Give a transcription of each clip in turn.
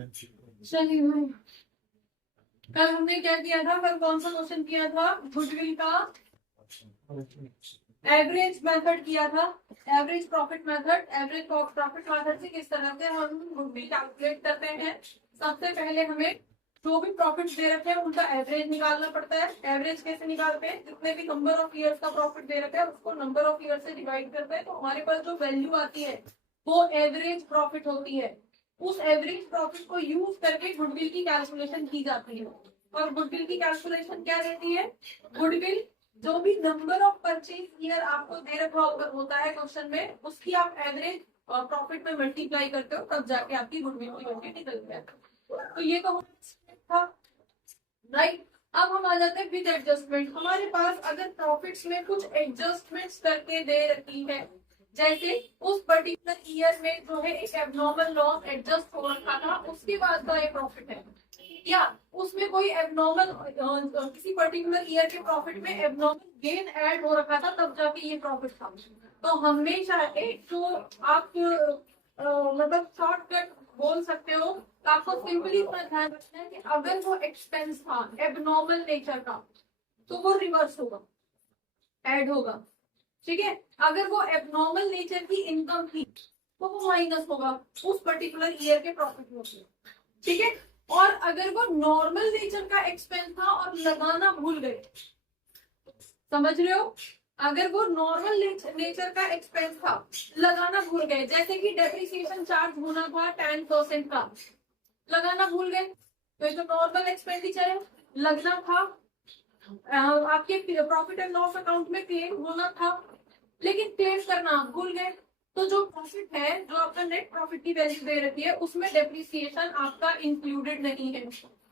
चलिए भाई, कल हमने क्या किया था? कल कौन सा क्वेश्चन किया था? गुडविल का एवरेज मेथड किया था। Average profit method. Average profit method से किस तरह से हम गुडविल कैलकुलेट करते हैं? सबसे पहले हमें जो भी प्रॉफिट दे रखे हैं उनका एवरेज निकालना पड़ता है। एवरेज कैसे निकालते हैं? जितने भी नंबर ऑफ ईयर्स का प्रॉफिट दे रखे हैं उसको नंबर ऑफ ईयर से डिवाइड करते हैं, तो हमारे पास जो वैल्यू आती है वो एवरेज प्रॉफिट होती है। उस एवरेज प्रॉफिट को यूज करके गुडविल की कैलकुलेशन की जाती है। और गुडविल की कैलकुलेशन क्या रहती है? गुडविल जो भी नंबर ऑफ परचेज ईयर आपको दे रखा होता है क्वेश्चन में, उसकी आप एवरेज प्रॉफिट में मल्टीप्लाई करते हो, तब जाके आपकी गुडविल की वैल्यू निकलती है। तो ये तो था, राइट। अब हम आ जाते हैं विद एडजस्टमेंट। हमारे पास अगर प्रॉफिट्स में कुछ एडजस्टमेंट्स करके दे रखी है, जैसे उस पर्टिकुलर ईयर में जो है एक एबनॉर्मल लॉस एडजस्ट हो रखा था, उसके बाद का ये प्रॉफिट है, या उसमें कोई एबनॉर्मल किसी पर्टिकुलर ईयर के प्रॉफिट में एबनॉर्मल गेन ऐड हो रखा था, तब जाके ये प्रॉफिट था। तो हमेशा एक जो आप मतलब शॉर्टकट बोल सकते हो, तो आपको सिंपली इतना ध्यान रखना है कि अगर वो एक्सपेंस था एबनॉर्मल नेचर का, तो वो रिवर्स होगा, ऐड होगा। ठीक है। अगर वो एबनॉर्मल नेचर की इनकम थी तो वो माइनस होगा उस पर्टिकुलर ईयर के प्रॉफिट में से। ठीक है। और अगर वो नॉर्मल नेचर का एक्सपेंस था और लगाना भूल गए, समझ रहे हो, अगर वो नॉर्मल नेचर का एक्सपेंस था, लगाना भूल गए, जैसे कि डेप्रिसिएशन चार्ज होना था 10% का, लगाना भूल गए, तो ये तो नॉर्मल एक्सपेंडिचर है, लगना था। आपके प्रॉफिट एंड लॉस अकाउंट में क्लेम होना था, लेकिन क्लेम करना आप भूल गए, तो जो प्रॉफिट है, जो आपका नेट प्रॉफिट की वैल्यू दे रखी है, उसमें डेप्रिसिएशन आपका इंक्लूडेड नहीं है,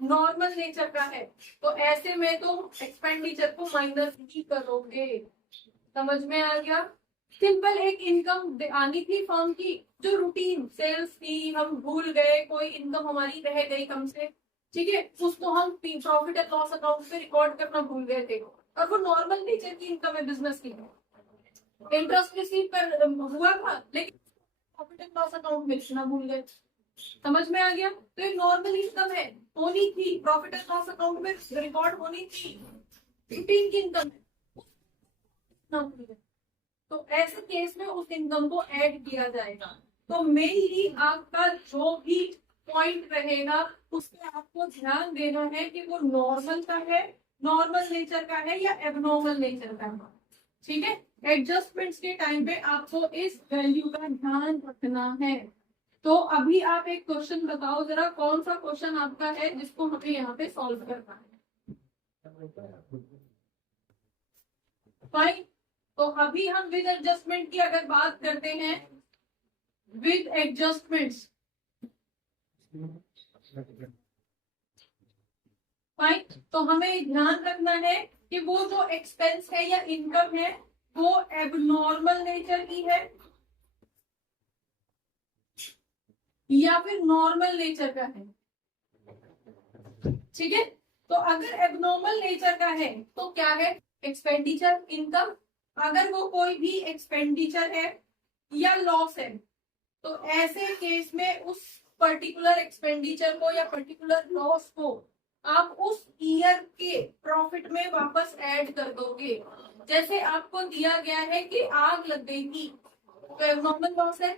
नॉर्मल नेचर का है, तो ऐसे में तो एक्सपेंडिचर को माइनस ही करोगे। समझ में आ गया? सिंपल एक इनकम आनी थी फर्म की, जो रूटीन सेल्स थी, हम भूल गए, कोई इनकम हमारी रह गई कम से, ठीक है, उसको हम प्रॉफिट एंड लॉस अकाउंट पे रिकॉर्ड करना भूल गए थे, और वो नॉर्मल नेचर की इनकम है बिजनेस की, इंटरेस्ट रिसीव कर हुआ था, लेकिन प्रॉफिट एंड लॉस अकाउंट में लिखना भूल गए। समझ में आ गया? तो एक नॉर्मल इनकम है, होनी थी, प्रॉफिट एंड लॉस अकाउंट में रिकॉर्ड होनी थी, रूटीन की इनकम है, तो ऐसे केस में उस इनकम को ऐड किया जाएगा। तो मेनली आपका जो भी पॉइंट रहेगा, उस पर आपको ध्यान देना है कि वो नॉर्मल का है, नॉर्मल नेचर का है, या एबनॉर्मल नेचर का है। ठीक है। एडजस्टमेंट्स के टाइम पे आपको इस वैल्यू का ध्यान रखना है। तो अभी आप एक क्वेश्चन बताओ जरा, कौन सा क्वेश्चन आपका है जिसको हमें यहाँ पे सॉल्व करना है? फाइन। तो अभी हम विद एडजस्टमेंट की अगर बात करते हैं, विद एडजस्टमेंट्स, फाइन, तो हमें ध्यान रखना है कि वो जो एक्सपेंस है या इनकम है वो एबनॉर्मल नेचर की है या फिर नॉर्मल नेचर का है। ठीक है। तो अगर एबनॉर्मल नेचर का है तो क्या है? Expenditure, income. अगर वो कोई भी एक्सपेंडिचर है या लॉस है, तो ऐसे केस में उस पर्टिकुलर एक्सपेंडिचर को या पर्टिकुलर लॉस को आप उस ईयर के प्रॉफिट में वापस ऐड कर दोगे। जैसे आपको दिया गया है कि आग लग गई थी, तो एबनॉर्मल लॉस है,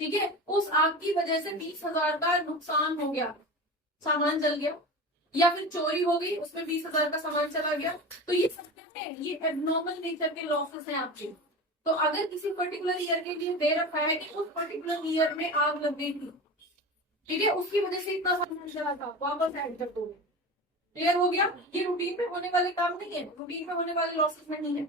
ठीक है, उस आग की वजह से 20,000 का नुकसान हो गया, सामान जल गया, या फिर चोरी हो गई, उसमें 20,000 का सामान चला गया, तो ये सब क्या है? ये एबनॉर्मल नेचर के लॉसेस हैं आपके। तो अगर किसी पर्टिकुलर ईयर के लिए दे रखा है कि उस पर्टिकुलर ईयर में आग लग गई थी, ठीक है, उसकी वजह से इतना सामान चला था, वापस ऐड कर दोगे। क्लियर हो गया? ये रूटीन में होने वाले काम नहीं है, रूटीन में होने वाले लॉसेस में नहीं है,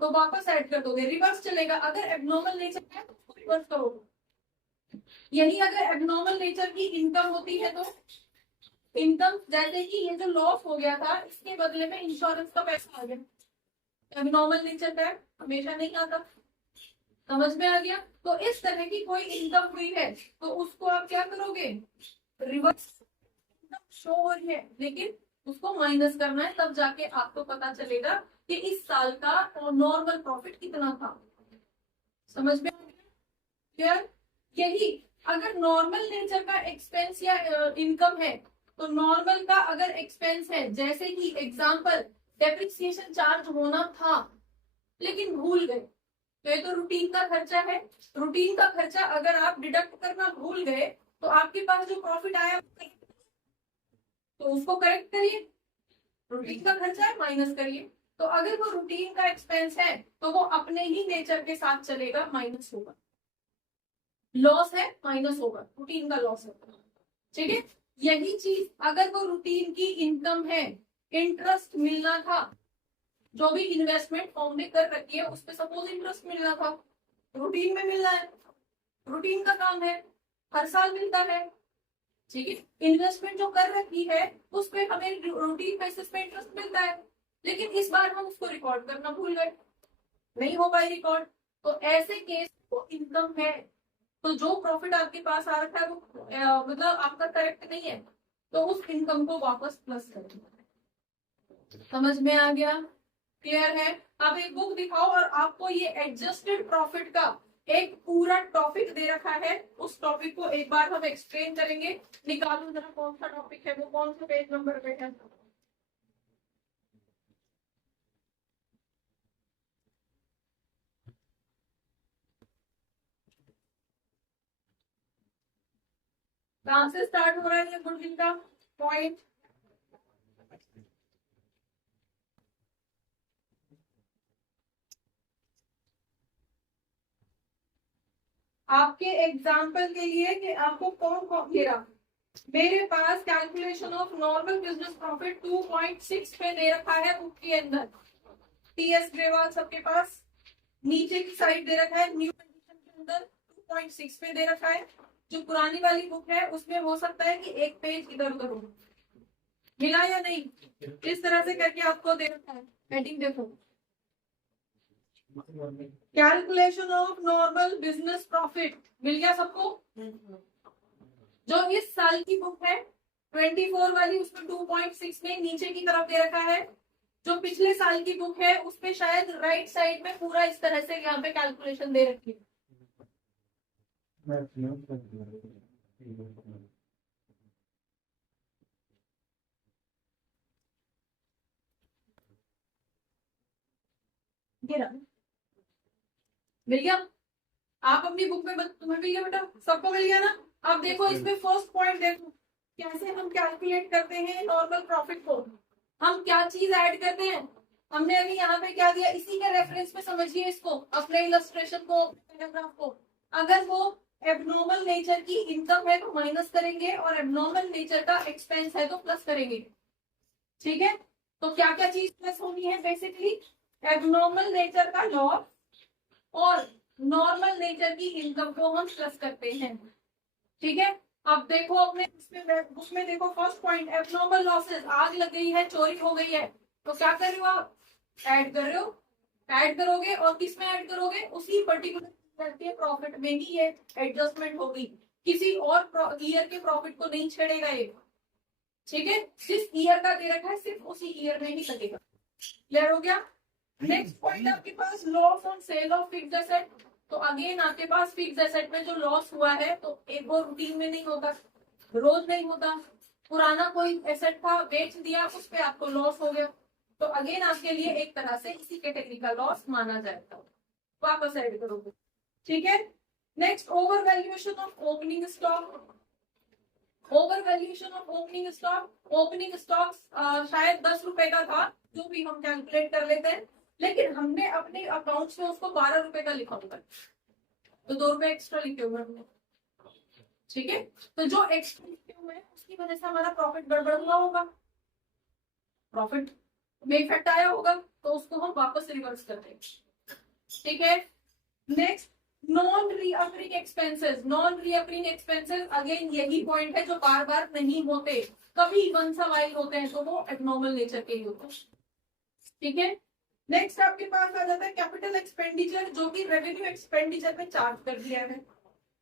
तो वापस ऐड कर दोगे। रिवर्स चलेगा, अगर एबनॉर्मल नेचर है तो उसको रिवर्स करोगे। यही अगर एबनॉर्मल नेचर की इनकम होती है तो इनकम, जैसे कि ये जो लॉस हो गया था, इसके बदले में इंश्योरेंस का पैसा आ गया, एबनॉर्मल नेचर का हमेशा नहीं आता। समझ में आ गया? तो इस तरह की कोई इनकम हुई है तो उसको आप क्या करोगे? रिवर्स शो हो रही है, लेकिन उसको माइनस करना है, तब जाके आपको पता चलेगा कि इस साल का नॉर्मल प्रॉफिट कितना था। समझ में आ गया? यही अगर नॉर्मल नेचर का एक्सपेंस या इनकम है, तो नॉर्मल का अगर एक्सपेंस है, जैसे कि एग्जांपल डेप्रिसिएशन चार्ज होना था लेकिन भूल गए, तो ये तो रूटीन का खर्चा है। रूटीन का खर्चा अगर आप डिडक्ट करना भूल गए तो आपके पास जो प्रॉफिट आया तो उसको करेक्ट करिए, रूटीन का खर्चा है माइनस करिए। तो अगर वो रूटीन का एक्सपेंस है तो वो अपने ही नेचर के साथ चलेगा, माइनस होगा। लॉस है माइनस होगा, रूटीन का लॉस है। ठीक है, यही चीज अगर वो रूटीन की इनकम है, इंटरेस्ट मिलना था, जो भी इन्वेस्टमेंट फॉर्म में कर रखी है उस पर सपोज इंटरेस्ट मिलना था, रूटीन में मिलना है, रूटीन का काम है, हर साल मिलता है। ठीक है, इन्वेस्टमेंट जो कर रखी है उस पे हमें रूटीन बेसिस पे इंटरेस्ट मिलता है, लेकिन इस बार हम उसको रिकॉर्ड करना भूल गए, नहीं हो पाई रिकॉर्ड। तो ऐसे केस को इनकम है, तो जो प्रॉफिट आपके पास आ रखा है वो मतलब आपका करेक्ट नहीं है, तो उस इनकम को वापस प्लस करें। समझ में आ गया? क्लियर है? आप एक बुक दिखाओ और आपको ये एडजस्टेड प्रॉफिट का एक पूरा टॉपिक दे रखा है, उस टॉपिक को एक बार हम एक्सप्लेन करेंगे। निकालो जरा कौन सा टॉपिक है, वो कौन सा पेज नंबर पे है। कहां से स्टार्ट हो रहा है ये गुडविल का पॉइंट? आपके एग्जाम्पल के लिए कि आपको कौन कौन मेरा मेरे पास calculation of normal business profit 2.6 पे दे रखा है बुक के अंदर। टीएस ग्रेवाल सबके पास नीचे की साइड दे रखा है, न्यू एडिशन के अंदर 2.6 पे दे रखा है। जो पुरानी वाली बुक है उसमें हो सकता है कि एक पेज इधर उधर हो, मिला या नहीं? इस तरह से करके आपको दे रखा है, हेडिंग देखो, calculation of normal business profit. मिल गया सबको? जो इस साल की बुक है 24 वाली, उसमें 2.6 में नीचे की तरफ दे रखा है। जो पिछले साल की बुक है उसमें शायद राइट साइड में पूरा इस तरह से यहाँ पे कैलकुलेशन दे रखी है। मिल गया? आप अपनी बुक में तुम्हें मिल गया बेटा, सबको मिल गया ना? अब देखो इसमें फर्स्ट पॉइंट देखो, कैसे हम कैलकुलेट करते हैं नॉर्मल प्रॉफिट को। हम क्या चीज ऐड करते हैं, हमने अभी यहाँ पे क्या दिया, इसी के रेफरेंस में समझिए इसको, अपने इलस्ट्रेशन को, पैराग्राफ को। अगर वो एबनॉर्मल नेचर की इनकम है तो माइनस करेंगे, और एबनॉर्मल नेचर का एक्सपेंस है तो प्लस करेंगे। ठीक है, तो क्या क्या चीज प्लस होनी है? बेसिकली एबनॉर्मल नेचर का लॉस और नॉर्मल नेचर की इनकम को हम प्लस करते हैं। ठीक है, अब देखो अपने इसमें बुक में देखो, फर्स्ट पॉइंट एबनॉर्मल लॉसेस, आग लग गई है, चोरी हो गई है, तो क्या कर रहे हो आप? ऐड कर रहे हो, ऐड करोगे, और किस में ऐड करोगे? उसी पर्टिकुलर के प्रॉफिट में ही ये एडजस्टमेंट होगी, किसी और ईयर के प्रॉफिट को नहीं छेड़ेगा ये। ठीक है, जिस ईयर का दे रखा है सिर्फ उसी ईयर में ही लगेगा। क्लियर हो गया? नेक्स्ट पॉइंट आपके पास loss on sale of fixed asset. तो अगेन आपके पास फिक्स्ड एसेट में जो लॉस हुआ है, तो एक वो रूटीन में नहीं होता, रोज नहीं होता। पुराना कोई एसेट था, बेच दिया, उस पे आपको लॉस हो गया, तो अगेन आपके लिए एक तरह से इसी कैटेगरी का लॉस माना जाएगा, वापस ऐड करोगे। ठीक है, next over valuation of opening stock. Over valuation of opening stock, opening stock शायद 10 रुपए का था, जो भी हम कैलकुलेट कर लेते हैं, लेकिन हमने अपने अकाउंट्स में उसको 12 रुपए का लिखा होगा, तो 2 रुपए एक्स्ट्रा लिखे हुए हमने। ठीक है, तो जो एक्स्ट्रा लिखे हुए हैं उसकी वजह से हमारा प्रॉफिट गड़बड़ हुआ होगा, प्रॉफिट में इफेक्ट आया होगा, तो उसको हम वापस रिवर्स कर देंगे। ठीक है, next non recurring expenses. Non recurring expenses again यही पॉइंट है जो बार बार नहीं होते, कभी वंस अ व्हाइल होते हैं, तो वो एबनॉर्मल नेचर के ही होते हैं। ठीक है, नेक्स्ट आपके पास आ जाता है कैपिटल एक्सपेंडिचर, जो कि रेवेन्यू एक्सपेंडिचर में चार्ज कर दिया है।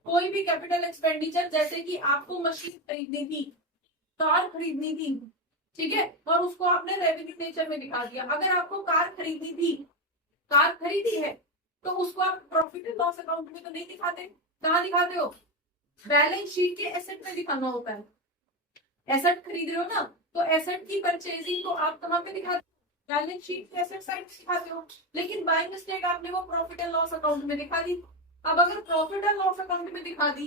कोई भी कैपिटल एक्सपेंडिचर, जैसे कि आपको मशीन खरीदनी थी, कार खरीदनी थी, ठीक है, और उसको आपने रेवेन्यू नेचर में दिखा दिया। अगर आपको कार खरीदनी थी, कार खरीदी है, तो उसको आप प्रॉफिट एंड लॉस अकाउंट में तो नहीं दिखाते, कहाँ दिखाते हो? बैलेंस शीट के एसेट में दिखाना होता है। एसेट खरीद रहे हो ना, तो एसेट की परचेजिंग को आप कहाँ पे दिखाते हो? बैलेंस शीट के एसेट साइड दिखाते हो। लेकिन बाय मिस्टेक आपने वो प्रॉफिट एंड लॉस अकाउंट में दिखा दी। अब अगर प्रॉफिट एंड लॉस अकाउंट में दिखा दी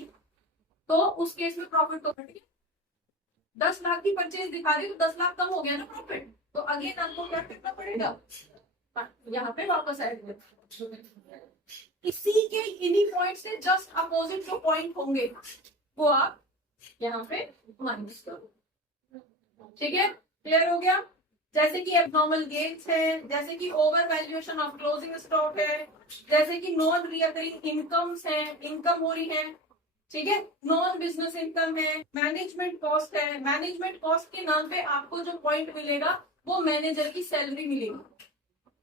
तो उस केस में प्रॉफिट तो घट गया। 10 लाख की परचेज दिखा रही तो 10 लाख कम हो गया ना प्रॉफिट, तो अगेन आपको क्या करना पड़ेगा? यहाँ पे वापस ऐड। इसी के इन्हीं पॉइंट से जस्ट अपोजिट जो पॉइंट होंगे वो आप यहाँ पे माइनस करो। ठीक है, क्लियर हो गया? जैसे कि एबनॉर्मल गेन्स है, जैसे कि over valuation of closing stock है, जैसे कि नॉन रिकरिंग इनकम्स है, इनकम हो रही है। ठीक है, नॉन बिजनेस इनकम है, मैनेजमेंट कॉस्ट है। मैनेजमेंट कॉस्ट के नाम पे आपको जो पॉइंट मिलेगा वो मैनेजर की सैलरी मिलेगी,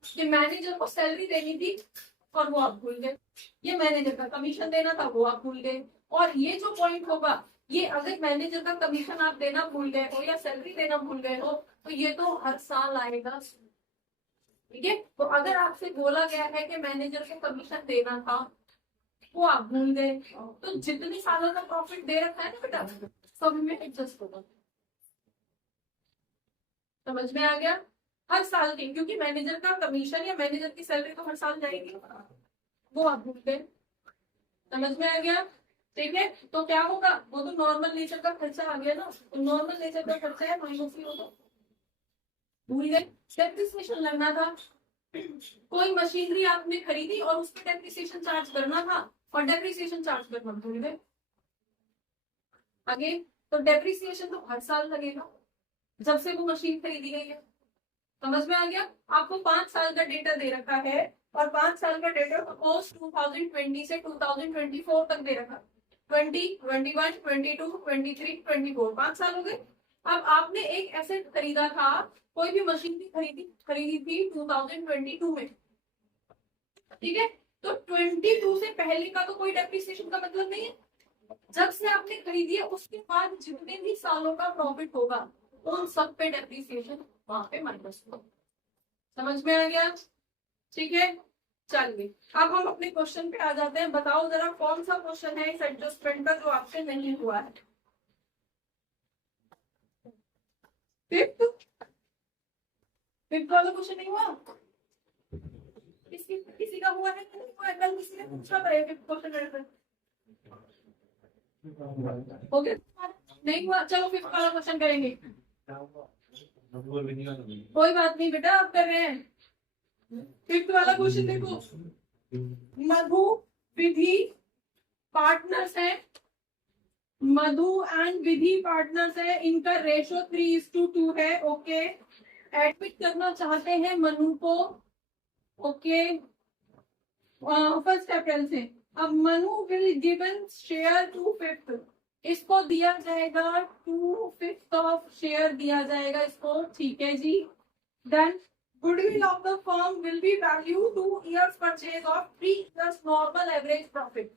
कि मैनेजर को सैलरी देनी थी और वो आप भूल गए। ये मैनेजर का कमीशन देना था, वो आप भूल गए। और ये जो पॉइंट होगा, ये अगर मैनेजर का कमीशन आप देना भूल गए हो या सैलरी देना भूल गए हो तो ये तो हर साल आएगा। ठीक है, तो अगर आपसे बोला गया है कि मैनेजर को कमीशन देना था, वो आप भूल गए, तो जितनी सालों का प्रॉफिट दे रखा है ना बेटा, सब में एडजस्ट होगा। समझ में आ गया? हर साल की, क्योंकि मैनेजर का कमीशन या मैनेजर की सैलरी तो हर साल जाएगी, वो आप भूल गए। समझ में आ गया? ठीक है, तो क्या होगा? वो तो नॉर्मल नेचर का खर्चा आ गया ना, तो नॉर्मल नेचर का खर्चा है माइनस ही होगा। भूल गए? डेप्रिसिएशन लगना था, कोई मशीनरी आपने खरीदी और उस पर डेप्रिसिएशन चार्ज करना था और डेप्रिसिएशन चार्ज करना भूल गए। आगे तो डेप्रिसिएशन तो हर साल लगेगा जब से वो मशीन खरीदी गई है। समझ में आ गया? आपको 5 साल का डेटा दे रखा है और 5 साल का डेटा सपोज 2020 से 2024 तक दे रखा, 20, 21, 22, 23, 24, 5 साल हो गए। अब आपने एक एसेट खरीदा था, कोई भी मशीन भी खरीदी थी 2022 में। ठीक है, तो 22 से पहले का तो कोई डेप्रिसिएशन का मतलब नहीं है। जब से आपने खरीदी है उसके बाद जितने भी सालों का प्रॉफिट होगा उन सब पे डेप्रिसिएशन वहां पे माइनस होगा। समझ में आ गया? ठीक है, चलिए अब हम अपने क्वेश्चन पे आ जाते हैं। बताओ जरा कौन सा क्वेश्चन है इस एडजस्टमेंट का जो आपसे नहीं हुआ है? फिफ्थ वाला क्वेश्चन नहीं हुआ? किसी का हुआ है कि नहीं हुआ? कल किसी ने पूछा था फिफ्थ क्वेश्चन मेरे से। हो गया? नहीं हुआ? चलो फिफ्थ वाला क्वेश्चन करेंगे। कोई बात नहीं बेटा, आप कर रहे हैं। फिफ्थ वाला क्वेश्चन देखो, मधु विधि पार्टनर्स है, मधु एंड विधि पार्टनर्स है, इनका रेशो 3:2 है। ओके, एडमिट करना चाहते हैं मनु को। ओके, 1 अप्रैल से। अब मनु विल गिवन शेयर 2/5, इसको दिया जाएगा 2/5 ऑफ शेयर दिया जाएगा इसको। ठीक है जी। Then goodwill of the firm will be value 2 years purchase of 3 years normal average profit।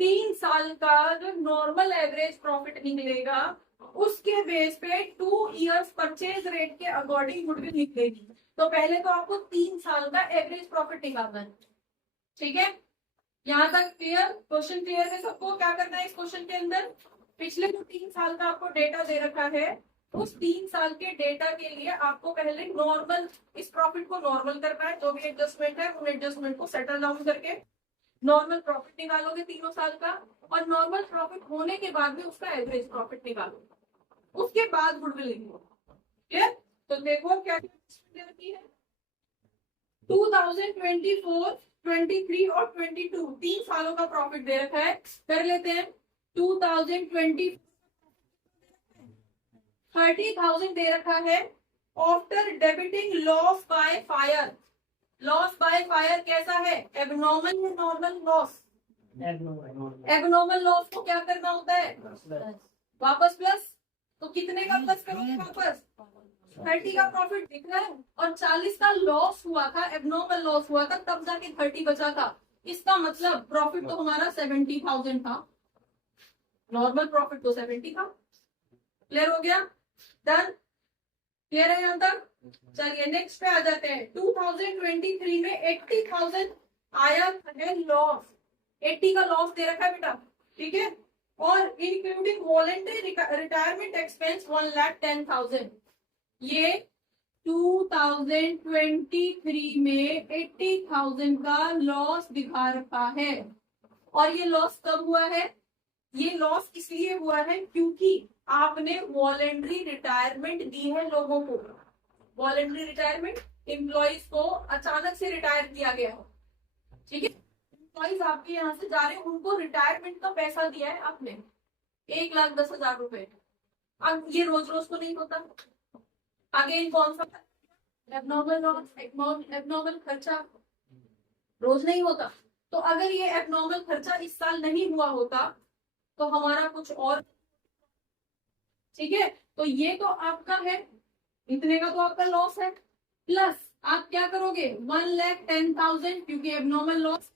3 साल का जो नॉर्मल एवरेज प्रॉफिट निकलेगा उसके बेस पे 2 इयर्स परचेज रेट के अकॉर्डिंग गुडविल निकलेगी। तो पहले तो आपको 3 साल का एवरेज प्रॉफिट निकालना है। ठीक है, यहाँ तक क्लियर? क्वेश्चन क्लियर है सबको? क्या करना है इस क्वेश्चन के अंदर? पिछले जो 3 साल का आपको डेटा दे रखा है उस 3 साल के डेटा के लिए आपको पहले नॉर्मल, इस प्रॉफिट को नॉर्मल करना है। जो भी एडजस्टमेंट है उन एडजस्टमेंट को सेटल डाउन करके नॉर्मल प्रॉफिट निकालोगे तीनों साल का, और नॉर्मल प्रॉफिट होने के बाद में उसका एवरेज प्रॉफिट निकालोगे, उसके बाद गुडविल लिखो। क्लियर? तो देखो क्या की है, 2024, 23 और 22 3 सालों का प्रॉफिट दे रखा है। कर लेते हैं। 2020 30,000 दे रखा है after debiting loss by fire. Loss by fire कैसा है? एबनॉर्मल या नॉर्मल लॉस? एबनॉर्मल लॉस को क्या करना होता है? वापस प्लस। तो कितने का प्लस करोगे वापस? 30 का प्रॉफिट दिख रहा है और 40 का लॉस हुआ था, एबनॉर्मल लॉस हुआ था, तब जाके 30 बचा था। इसका मतलब प्रॉफिट तो हमारा 70,000 था, नॉर्मल प्रॉफिट तो 70 था। क्लियर हो गया? डन? क्लियर है यहाँ तक? चलिए नेक्स्ट पे आ जाते हैं। 2023 में 80,000 आया है लॉस। 80 का लॉस दे रखा है बेटा। ठीक है, और इंक्लूडिंग वॉलेंटरी रिटायरमेंट एक्सपेंस 1,10,000। ये 2023 में 80,000 का लॉस दिखा रखा है। और ये लॉस कब हुआ है? ये लॉस इसलिए हुआ है क्योंकि आपने वॉलेंटरी रिटायरमेंट दी है लोगों को। वॉलेंटरी रिटायरमेंट, एम्प्लॉइज को अचानक से रिटायर किया गया हो, ठीक है, एम्प्लॉइज आपके यहाँ से जा रहे हैं, उनको रिटायरमेंट का पैसा दिया है आपने 1,10,000 रुपए। अब ये रोज रोज तो नहीं होता। अगेन कौन सा एबनॉर्मल लॉस, एबनॉर्मल खर्चा रोज नहीं होता। तो अगर ये एबनॉर्मल खर्चा इस साल नहीं हुआ होता तो हमारा कुछ और, ठीक है। तो ये तो आपका है, इतने का तो आपका लॉस है। प्लस आप क्या करोगे 1,10,000 क्योंकि एबनॉर्मल लॉस,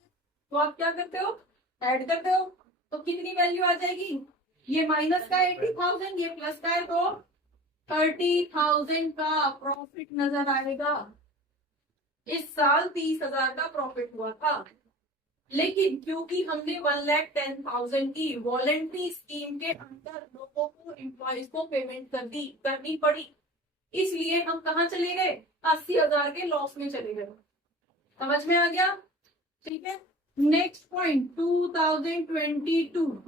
तो आप क्या करते हो ऐड करते हो। तो कितनी वैल्यू आ जाएगी? ये माइनस का 80,000, ये प्लस का है तो 30,000 का प्रॉफिट नजर आएगा। इस साल 30,000 का प्रॉफिट हुआ था, लेकिन क्योंकि हमने 1,10,000 की वॉलेंटरी स्कीम के अंदर लोगों को, एम्प्लॉइज को पेमेंट करनी पड़ी, इसलिए हम कहाँ चले गए? 80,000 के लॉस में चले गए। समझ में आ गया? ठीक है। Next point 2022।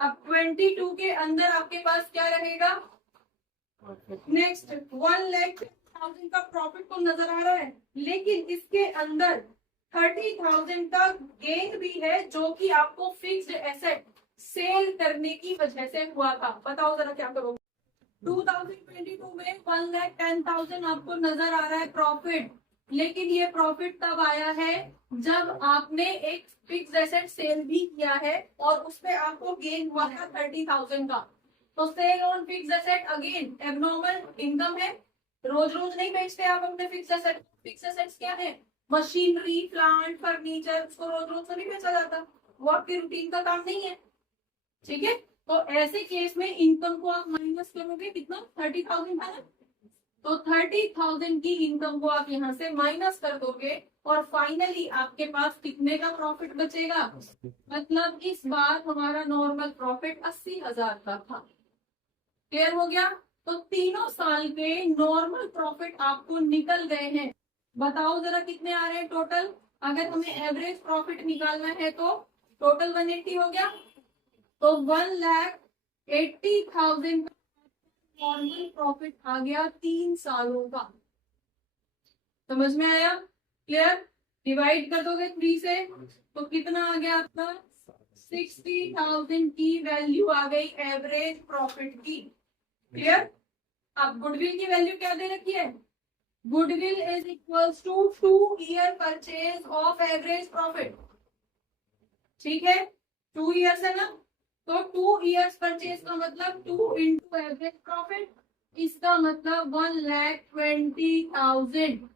अब 22 के अंदर आपके पास क्या रहेगा? नेक्स्ट 1,10,000 का प्रॉफिट तो नजर आ रहा है, लेकिन इसके अंदर 30,000 का गेन भी है जो कि आपको फिक्स्ड एसेट सेल करने की वजह से हुआ था। बताओ जरा क्या करोगे? 2022 में 1,10,000 आपको नजर आ रहा है प्रॉफिट, लेकिन ये प्रॉफिट तब आया है जब आपने एक फिक्स्ड एसेट सेल भी किया है और उसपे आपको गेन हुआ था 30,000 का। तो sale on fixed asset again abnormal income है। रोज रोज नहीं बेचते आप अपने फिक्स्ड एसेट। फिक्स्ड एसेट्स क्या है? मशीनरी, प्लांट, फर्नीचर, उसको रोज रोज तो नहीं बेचा जाता, वो आपकी रूटीन का काम नहीं है, ठीक है। तो ऐसे केस में इनकम को आप माइनस करोगे, कितना 30,000 है ना, तो 30,000 की इनकम को आप यहाँ से माइनस कर दोगे और फाइनली आपके पास कितने का प्रॉफिट बचेगा? मतलब इस बार हमारा नॉर्मल प्रॉफिट 80,000 का था। क्लियर हो गया? तो तीनों साल के नॉर्मल प्रॉफिट आपको निकल गए हैं। बताओ जरा कितने आ रहे हैं टोटल? अगर हमें एवरेज प्रॉफिट निकालना है तो टोटल 180 हो गया, तो 1,80,000 का नॉर्मल प्रॉफिट आ गया 3 सालों का। समझ में आया? क्लियर? डिवाइड कर दोगे 3 से तो कितना आ गया आपका? 60,000 की वैल्यू आ गई एवरेज प्रॉफिट की। क्लियर? अब गुडविल की वैल्यू क्या दे रखी है? Goodwill is equals to 2 year purchase of average profit. ठीक है, 2 ईयर्स है ना, तो 2 ईयर्स परचेज का मतलब 2 इंटू एवरेज प्रॉफिट, इसका मतलब 1,20,000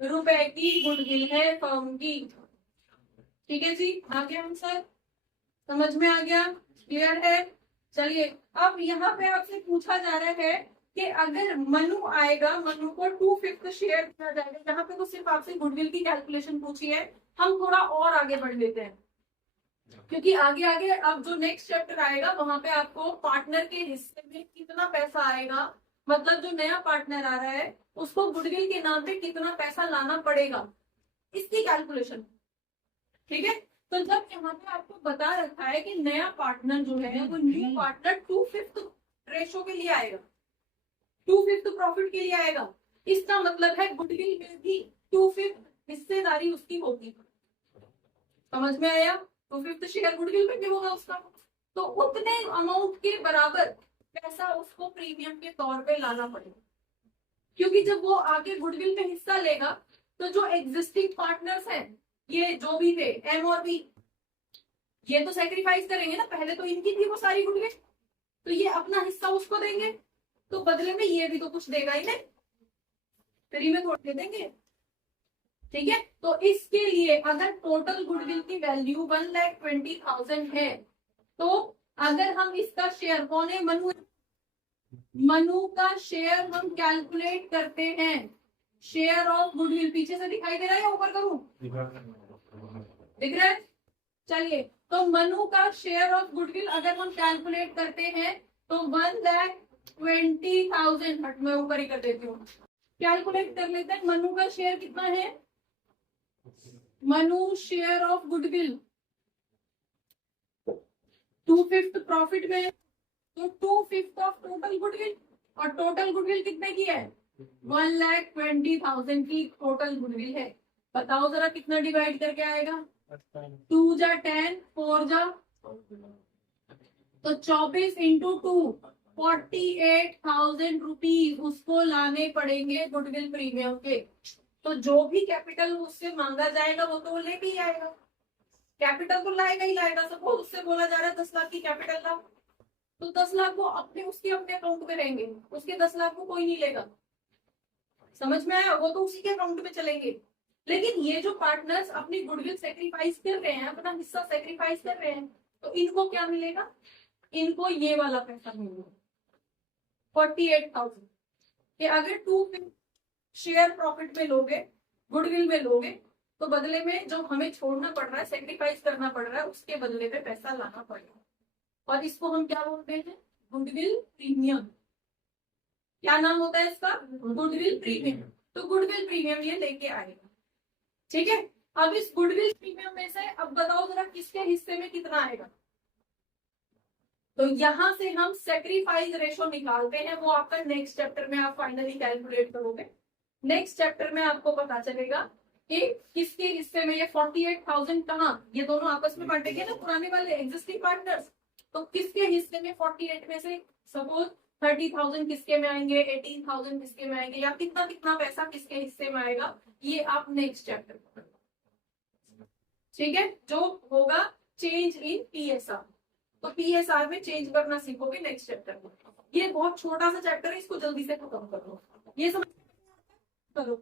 रुपए की गुडविल है फर्म की। ठीक है जी, आ गया आंसर? समझ में आ गया? क्लियर है? चलिए, अब यहाँ पे आपसे पूछा जा रहा है कि अगर मनु आएगा, मनु को 2/5 शेयर दिया जाएगा। यहाँ पे तो सिर्फ आपसे गुडविल की कैलकुलेशन पूछी है, हम थोड़ा और आगे बढ़ लेते हैं, क्योंकि आगे आगे अब जो नेक्स्ट चैप्टर आएगा वहां पे आपको पार्टनर के हिस्से में कितना पैसा आएगा, मतलब जो नया पार्टनर आ रहा है उसको गुडविल के नाम पे कितना पैसा लाना पड़ेगा, इसकी कैलकुलेशन। ठीक है, तो जब यहाँ पे आपको बता रखा है कि नया पार्टनर जो है वो न्यू पार्टनर 2/5 रेशो के लिए आएगा, 2/5 प्रॉफिट के लिए आएगा, इसका मतलब है गुडविल में भी 2/5 हिस्सेदारी उसकी होगी। समझ में आया? 2/5 शेयर गुडविल में भी होगा उसका, तो उतने अमाउंट के बराबर पैसा उसको प्रीमियम के तौर पे लाना पड़ेगा, क्योंकि जब वो आगे गुडविल में हिस्सा लेगा तो जो एग्जिस्टिंग पार्टनर्स हैं, ये जो भी थे एम और बी, ये तो सेक्रीफाइस करेंगे ना, पहले तो इनकी थी वो सारी गुडविल, तो ये अपना हिस्सा उसको देंगे, तो बदले में ये भी तो कुछ देगा ही नहीं, फ्री में थोड़ी दे देंगे। ठीक है, तो इसके लिए अगर टोटल गुडविल की वैल्यू 1,20,000 है, तो अगर हम इसका शेयर, कौन है? मनु, मनु का शेयर हम कैलकुलेट करते हैं। शेयर ऑफ गुडविल पीछे से दिखाई दे रहा है या ऊपर करूं? दिख रहा है? चलिए, तो मनु का शेयर ऑफ गुडविल अगर हम कैलकुलेट करते हैं तो 1,20,000, हट मैं ऊपर ही कर देती हूँ, कैलकुलेट कर लेते हैं। मनु का शेयर कितना है, Manu share of goodwill 2/5 profit में, तो 2/5 ऑफ टोटल गुडविल, और टोटल गुडविल कितने की है, 1,20,000 की टोटल गुडविल है। बताओ जरा कितना डिवाइड करके आएगा, 2 जा 10, 4 जा, तो 24 इंटू 2, 48,000 रुपीज उसको लाने पड़ेंगे गुडविल प्रीमियम के। तो जो भी कैपिटल उससे मांगा जाएगा वो तो वो लेके ही आएगा, कैपिटल तो लाएगा ही लाएगा। सपोज उससे बोला जा रहा है 10 लाख की कैपिटल ला, तो 10 लाख वो अपने उसके अपने अकाउंट में रहेंगे, उसके 10 लाख को कोई नहीं लेगा। समझ में आया, वो तो उसी के अकाउंट में चलेंगे। लेकिन ये जो पार्टनर्स अपनी गुडविल सेक्रीफाइस कर रहे हैं, अपना हिस्सा सेक्रीफाइस कर रहे हैं, तो इनको क्या मिलेगा, इनको ये वाला पैसा मिलेगा 48,000 कि अगर 2 शेयर प्रॉफिट में लोगे, गुडविल में लोगे, तो बदले में जो हमें छोड़ना पड़ रहा है, सेक्रीफाइस करना पड़ रहा है, उसके बदले में पैसा लाना पड़ेगा। और इसको हम क्या बोलते हैं, गुडविल प्रीमियम। क्या नाम होता है इसका, गुडविल प्रीमियम। तो गुडविल प्रीमियम ये लेके आएगा, ठीक है। अब इस गुडविल प्रीमियम में से अब बताओ जरा किसके हिस्से में कितना आएगा। तो यहां से हम सेक्रीफाइस रेशो निकालते हैं, वो आपका नेक्स्ट चैप्टर में आप फाइनली कैलकुलेट करोगे। नेक्स्ट चैप्टर में आपको पता चलेगा कि किसके हिस्से में ये 48,000 कहाँ, ये दोनों आपस में बांटेंगे ना पुराने वाले एग्जिस्टिंग पार्टनर्स, तो किसके हिस्से में 48 में से सपोज 30,000 किसके में आएंगे, 18,000 किसके में आएंगे, या कितना कितना पैसा किसके हिस्से में आएगा, ये आप नेक्स्ट चैप्टर में, ठीक है। जो होगा चेंज इन पीएसआर, तो पीएसआर में चेंज करना सीखोगे नेक्स्ट चैप्टर में। ये बहुत छोटा सा चैप्टर है, इसको जल्दी से खत्म कर लो, ये समझ करो।